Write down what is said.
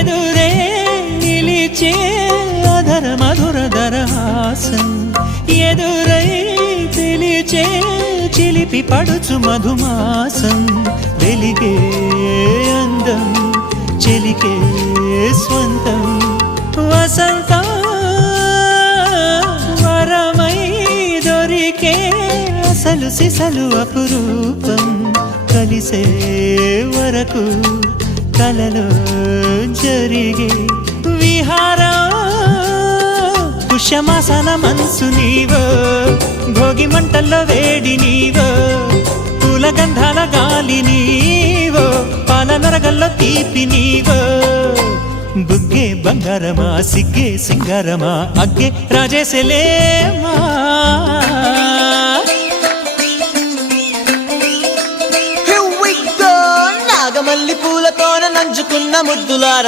ఎదురే నిలిచే అధర మధుర దరహాసం ఎదురై పిలిచే చిలిపి పడుచు మధుమాసం వెలిగే అందం చెలికే స్వంతం వసంతం వరమై దొరికే అసలు సిసలు అపురూపం కలిసే వరకు కలలో జరిగే విహారం పుష్యమాసన మనసు నీవో భోగి మంటల్లో వేడి నీవో పూల గంధాల గాలి నీవో పాల నరగల్లో తీపి నీవో బుగ్గే బంగారమా సిగ్గే సింగారమా అగ్గే రాజేసలేమా నాగమల్లి పూలతోన నంచుకున్న ముద్దులార